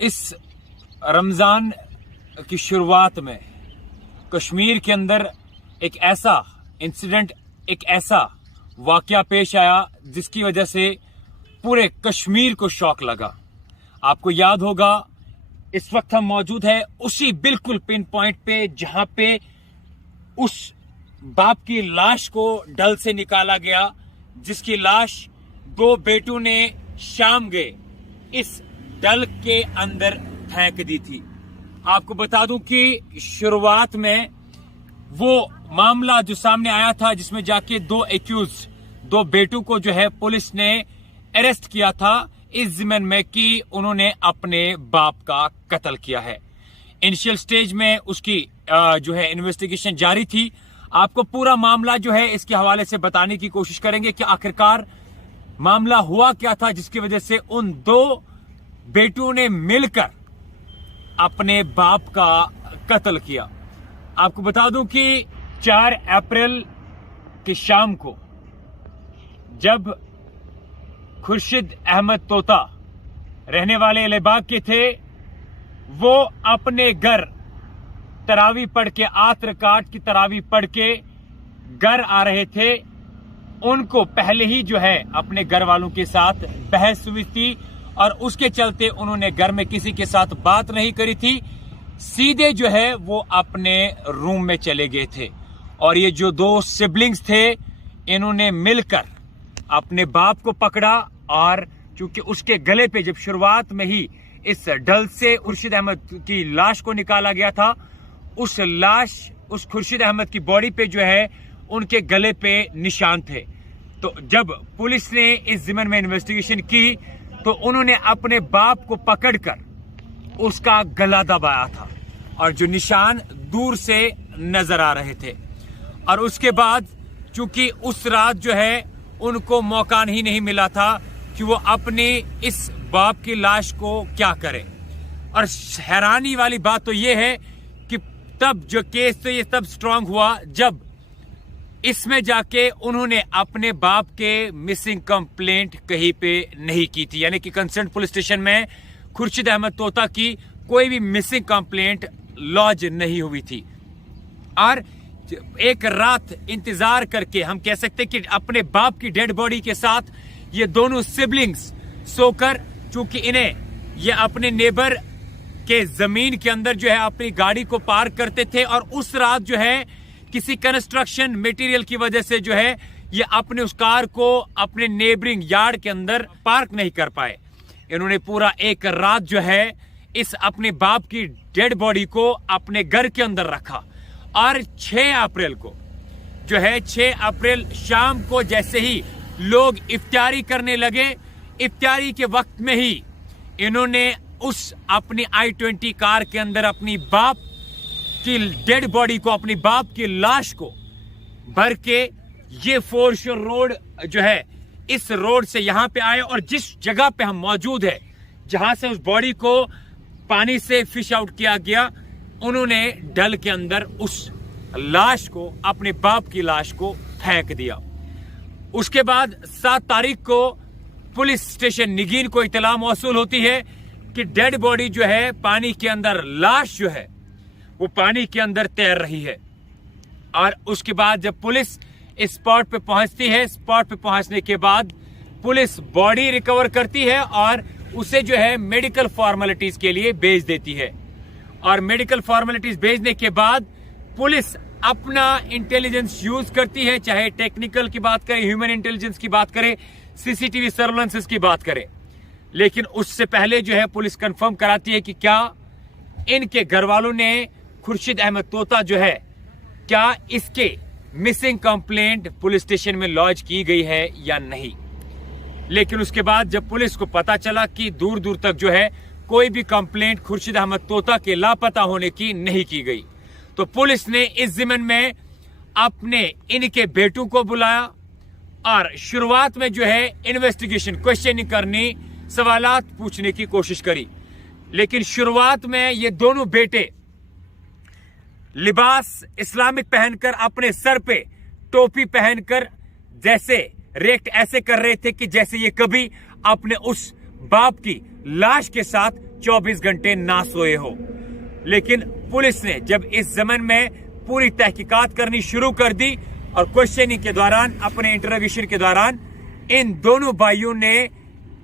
इस रमज़ान की शुरुआत में कश्मीर के अंदर एक ऐसा इंसिडेंट, एक ऐसा वाकया पेश आया जिसकी वजह से पूरे कश्मीर को शॉक लगा। आपको याद होगा, इस वक्त हम मौजूद है उसी बिल्कुल पिन पॉइंट पे जहां पे उस बाप की लाश को डल से निकाला गया, जिसकी लाश दो बेटों ने शाम गए इस डल के अंदर फेंक दी थी। आपको बता दूं कि शुरुआत में वो मामला जो सामने आया था जिसमें जाके दो बेटों को जो है पुलिस ने अरेस्ट किया था इस जिम्मन में कि उन्होंने अपने बाप का कत्ल किया है। इनिशियल स्टेज में उसकी जो है इन्वेस्टिगेशन जारी थी। आपको पूरा मामला जो है इसके हवाले से बताने की कोशिश करेंगे कि आखिरकार मामला हुआ क्या था जिसकी वजह से उन दो बेटों ने मिलकर अपने बाप का कत्ल किया। आपको बता दूं कि 4 अप्रैल की शाम को जब खुर्शीद अहमद तोता रहने वाले अलीबाग के थे, वो अपने घर तरावी पढ़ के, आतर काट की तरावी पढ़ के घर आ रहे थे। उनको पहले ही जो है अपने घर वालों के साथ बहस हुई थी और उसके चलते उन्होंने घर में किसी के साथ बात नहीं करी थी, सीधे जो है वो अपने रूम में चले गए थे। और ये जो दो सिबलिंग्स थे, इन्होंने मिलकर अपने बाप को पकड़ा और चूंकि उसके गले पे जब शुरुआत में ही इस डल से खुर्शीद अहमद की लाश को निकाला गया था, उस खुर्शीद अहमद की बॉडी पे जो है उनके गले पे निशान थे। तो जब पुलिस ने इस जिम्मन में इन्वेस्टिगेशन की तो उन्होंने अपने बाप को पकड़कर उसका गला दबाया था और जो निशान दूर से नजर आ रहे थे। और उसके बाद चूंकि उस रात जो है उनको मौका ही नहीं मिला था कि वो अपने इस बाप की लाश को क्या करें। और हैरानी वाली बात तो ये है कि तब जो केस तो ये तब स्ट्रांग हुआ जब इसमें जाके उन्होंने अपने बाप के मिसिंग कंप्लेंट कहीं पे नहीं की थी, यानी कि कंसर्न पुलिस स्टेशन में खुर्शीद अहमद तोता की कोई भी मिसिंग कंप्लेंट लॉज नहीं हुई थी। और एक रात इंतजार करके हम कह सकते कि अपने बाप की डेड बॉडी के साथ ये दोनों सिबलिंग्स सोकर, चूंकि इन्हें ये अपने नेबर के जमीन के अंदर जो है अपनी गाड़ी को पार्क करते थे और उस रात जो है किसी कंस्ट्रक्शन मटेरियल की वजह से जो है ये अपने उस कार को अपने नेबरिंग यार्ड के अंदर पार्क नहीं कर पाए। इन्होंने पूरा एक रात जो है इस अपने बाप की डेड बॉडी को अपने घर के अंदर रखा। और 6 अप्रैल को जो है 6 अप्रैल शाम को जैसे ही लोग इफ्तारी करने लगे, इफ्तारी के वक्त में ही इन्होंने उस अपनी i20 कार के अंदर अपनी बाप की डेड बॉडी को, अपनी बाप की लाश को भर के ये फोरशोर रोड जो है इस रोड से यहां पे आए और जिस जगह पे हम मौजूद है जहां से उस बॉडी को पानी से फिश आउट किया गया, उन्होंने डल के अंदर उस लाश को, अपने बाप की लाश को फेंक दिया। उसके बाद 7 तारीख को पुलिस स्टेशन निगीन को इतला मौसूल होती है कि डेड बॉडी जो है पानी के अंदर, लाश जो है वो पानी के अंदर तैर रही है। और उसके बाद जब पुलिस इस स्पॉट पे पहुंचती है, स्पॉट पे पहुंचने के बाद पुलिस बॉडी रिकवर करती है और उसे जो है मेडिकल फॉर्मेलिटीज के लिए भेज देती है। और मेडिकल फॉर्मेलिटीज भेजने के बाद पुलिस अपना इंटेलिजेंस यूज करती है, चाहे टेक्निकल की बात करें, ह्यूमन इंटेलिजेंस की बात करें, सीसीटीवी सर्वेलेंस की बात करें। लेकिन उससे पहले जो है पुलिस कंफर्म कराती है कि क्या इनके घर वालों ने खुर्शीद अहमद तोता जो है, क्या इसके मिसिंग कंप्लेंट पुलिस स्टेशन में लॉन्च की गई है या नहीं। लेकिन उसके बाद जब पुलिस को पता चला कि दूर दूर तक जो है कोई भी कंप्लेंट खुर्शीद अहमद तोता के लापता होने की नहीं की गई, तो पुलिस ने इस जिम्मन में अपने इनके बेटों को बुलाया और शुरुआत में जो है इन्वेस्टिगेशन, क्वेश्चनिंग करनी, सवालात पूछने की कोशिश करी। लेकिन शुरुआत में ये दोनों बेटे लिबास इस्लामिक पहनकर, अपने सर पे टोपी पहनकर जैसे रिएक्ट ऐसे कर रहे थे कि जैसे ये कभी अपने उस बाप की लाश के साथ 24 घंटे ना सोए हो। लेकिन पुलिस ने जब इस जमन में पूरी तहकीकात करनी शुरू कर दी और क्वेश्चनिंग के दौरान, अपने इंटरोगेशन के दौरान, इन दोनों भाइयों ने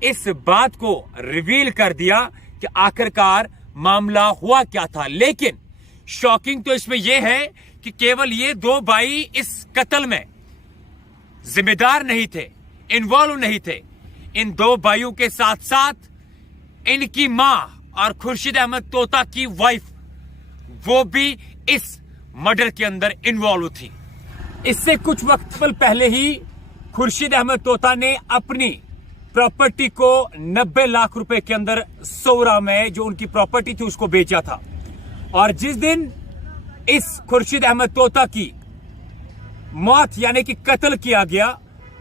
इस बात को रिवील कर दिया कि आखिरकार मामला हुआ क्या था। लेकिन शॉकिंग तो इसमें यह है कि केवल ये दो भाई इस कत्ल में जिम्मेदार नहीं थे, इन्वॉल्व नहीं थे। इन दो भाइयों के साथ साथ इनकी मां और खुर्शीद अहमद तोता की वाइफ, वो भी इस मर्डर के अंदर इन्वॉल्व थी। इससे कुछ वक्त पहले ही खुर्शीद अहमद तोता ने अपनी प्रॉपर्टी को 90 लाख रुपए के अंदर सौरा में, जो उनकी प्रॉपर्टी थी, उसको बेचा था। और जिस दिन इस खुर्शीद अहमद तोता की मौत यानी कि कत्ल किया गया,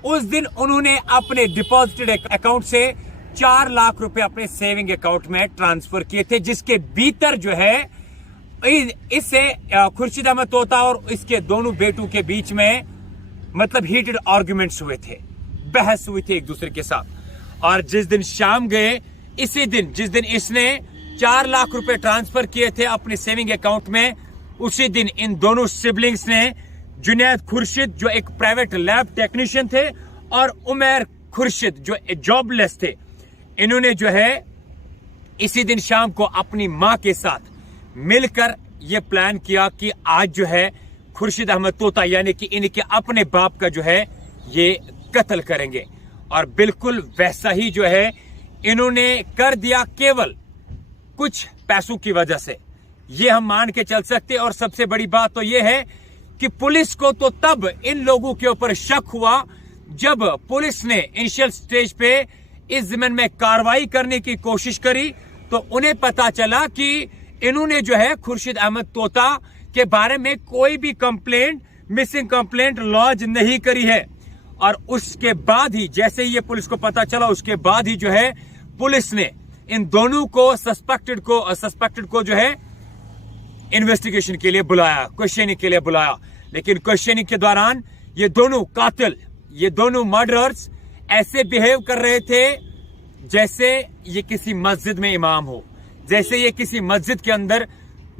उस दिन उन्होंने अपने डिपॉजिटेड अकाउंट से 4 लाख रुपए अपने सेविंग अकाउंट में ट्रांसफर किए थे, जिसके भीतर जो है इससे खुर्शीद अहमद तोता और इसके दोनों बेटों के बीच में मतलब हीटेड आर्गुमेंट्स हुए थे, बहस हुई थी एक दूसरे के साथ। और जिस दिन शाम गए, इसी दिन जिस दिन इसने 4 लाख रुपए ट्रांसफर किए थे अपने सेविंग अकाउंट में, उसी दिन इन दोनों सिबलिंग्स ने जुनैद खुर्शीद जो एक प्राइवेट लैब टेक्नीशियन थे और उमर खुर्शीद जो जॉबलेस थे, इन्होंने जो है इसी दिन शाम को अपनी मां के साथ मिलकर यह प्लान किया कि आज जो है खुर्शीद अहमद तोता यानी कि इनके अपने बाप का जो है ये कत्ल करेंगे। और बिल्कुल वैसा ही जो है इन्होंने कर दिया, केवल कुछ पैसों की वजह से। ये हम मान के चल सकते। और सबसे बड़ी बात तो ये है कि पुलिस को तो तब इन लोगों के ऊपर शक हुआ जब पुलिस ने इनिशियल स्टेज पे इस ज़मीन में कार्रवाई करने की कोशिश करी, तो उन्हें पता चला कि इन्होंने जो है खुर्शीद अहमद तोता के बारे में कोई भी कंप्लेंट, मिसिंग कंप्लेंट लॉन्च नहीं करी है। और उसके बाद ही, जैसे ही ये पुलिस को पता चला, उसके बाद ही जो है पुलिस ने इन दोनों को सस्पेक्टेड को जो है इन्वेस्टिगेशन के लिए बुलाया, क्वेश्चनिंग के लिए बुलाया। लेकिन क्वेश्चनिंग के दौरान ये दोनों कातिल, ये दोनों मर्डरर्स ऐसे बिहेव कर रहे थे जैसे ये किसी मस्जिद में इमाम हो, जैसे ये किसी मस्जिद के अंदर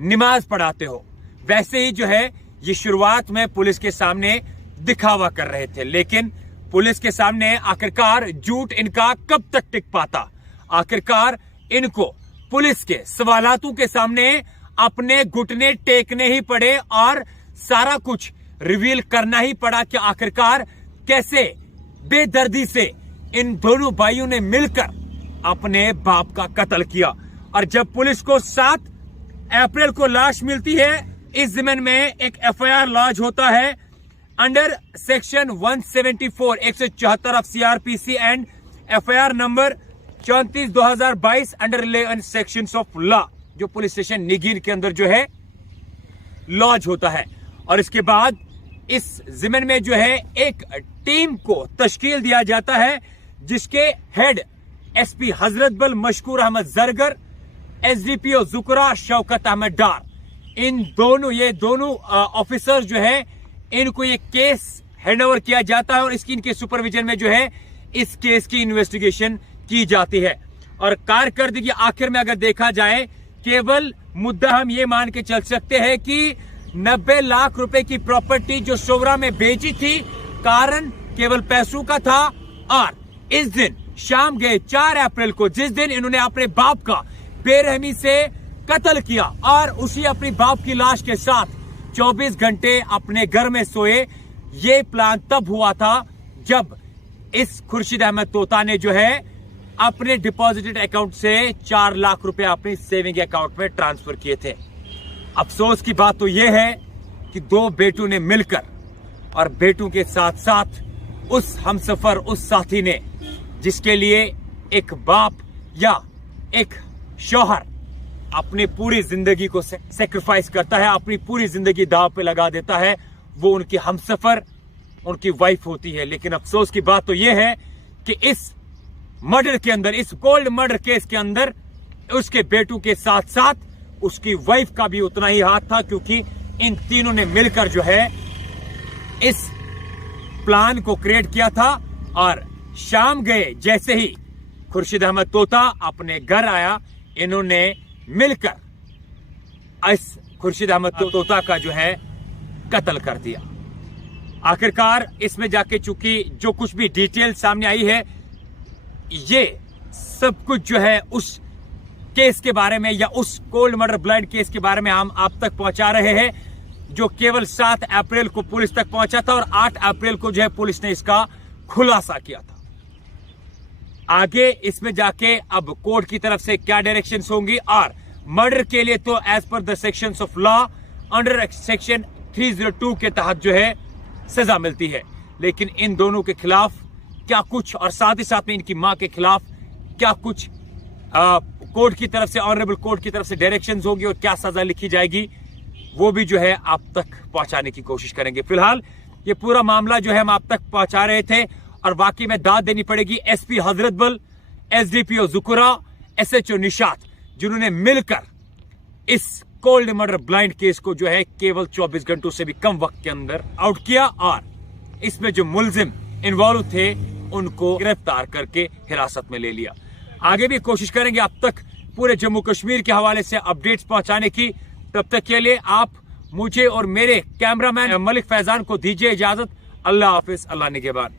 नमाज पढ़ाते हो। वैसे ही जो है ये शुरुआत में पुलिस के सामने दिखावा कर रहे थे। लेकिन पुलिस के सामने आखिरकार झूठ इनका कब तक टिक पाता? आखिरकार इनको पुलिस के सवालातों के सामने अपने घुटने टेकने ही पड़े और सारा कुछ रिवील करना ही पड़ा कि आखिरकार कैसे बेदर्दी से इन दोनों भाइयों ने मिलकर अपने बाप का कत्ल किया। और जब पुलिस को 7 अप्रैल को लाश मिलती है, इस ज़मीन में एक एफआईआर लॉन्च होता है under section 174 174 of CrPC and FIR number 34/2022 under 11 sections of law, जो पुलिस स्टेशन निगीर के अंदर जो है लॉन्च होता है। और इसके बाद इस ज़मीन में जो है एक टीम को तश्कील दिया जाता है, जिसके हेड एसपी हजरत बल मशकूर अहमद जरगर, एसडीपीओ जुकरा शौकत अहमद डार, ये दोनों ऑफिसर जो है इनको ये केस हैंडओवर किया जाता है और इसकी इनके सुपरविजन में जो है इस केस की इन्वेस्टिगेशन की जाती है। और कारकर्दगी आखिर में अगर देखा जाए, केवल मुद्दा हम ये मान के चल सकते हैं कि 90 लाख रुपए की प्रॉपर्टी जो सोवरा में बेची थी, कारण केवल पैसों का था। और इस दिन शाम गए 4 अप्रैल को, जिस दिन इन्होंने अपने बाप का बेरहमी से कत्ल किया और उसी अपनी बाप की लाश के साथ 24 घंटे अपने घर में सोए। ये प्लान तब हुआ था जब इस खुर्शीद अहमद तोता ने जो है अपने डिपॉजिटेड अकाउंट से 4 लाख रुपए अपनी सेविंग अकाउंट में ट्रांसफर किए थे। अफसोस की बात तो यह है कि 2 बेटों ने मिलकर और बेटों के साथ साथ उस हमसफर, उस साथी ने, जिसके लिए एक बाप या एक शौहर अपनी पूरी जिंदगी को सेक्रीफाइस करता है, अपनी पूरी जिंदगी दांव पे लगा देता है, वो उनकी हमसफर, उनकी वाइफ होती है। लेकिन अफसोस की बात तो यह है कि इस मर्डर के अंदर, इस कोल्ड मर्डर केस के अंदर उसके बेटों के साथ साथ उसकी वाइफ का भी उतना ही हाथ था, क्योंकि इन तीनों ने मिलकर जो है इस प्लान को क्रिएट किया था। और शाम गए जैसे ही खुर्शीद अहमद तोता अपने घर आया, इन्होंने मिलकर इस खुर्शीद अहमद तोता का जो है कत्ल कर दिया। आखिरकार इसमें जाके चूंकि जो कुछ भी डिटेल सामने आई है, ये सब कुछ जो है उस केस के बारे में या उस कोल्ड मर्डर ब्लाइंड केस के बारे में हम आप तक पहुंचा रहे हैं, जो केवल 7 अप्रैल को पुलिस तक पहुंचा था और 8 अप्रैल को जो है पुलिस ने इसका खुलासा किया था। आगे इसमें जाके अब कोर्ट की तरफ से क्या डायरेक्शंस होंगी, और मर्डर के लिए तो as per the sections of law under section 302 के तहत जो है सजा मिलती है, लेकिन इन दोनों के खिलाफ क्या कुछ, और साथ ही साथ में इनकी मां के खिलाफ क्या कुछ कोर्ट की तरफ से, ऑनरेबल कोर्ट की तरफ से डायरेक्शंस होंगी और क्या सजा लिखी जाएगी, वो भी जो है आप तक पहुंचाने की कोशिश करेंगे। फिलहाल ये पूरा मामला जो है हम आप तक पहुंचा रहे थे, और बाकी में दाद देनी पड़ेगी एसपी हजरत बल, एसडीपीओ जुकुरा, एसएचओ निशात, जिन्होंने मिलकर इस कोल्ड मर्डर ब्लाइंड केस को जो है केवल 24 घंटों से भी कम वक्त के अंदर आउट किया, और इसमें जो मुलजिम इन्वॉल्व थे उनको गिरफ्तार करके हिरासत में ले लिया। आगे भी कोशिश करेंगे आप तक पूरे जम्मू कश्मीर के हवाले से अपडेट्स पहुंचाने की। तब तक के लिए आप मुझे और मेरे कैमरामैन मलिक फैजान को दीजिए इजाजत। अल्लाह हाफिज, अल्लाह निगहबान।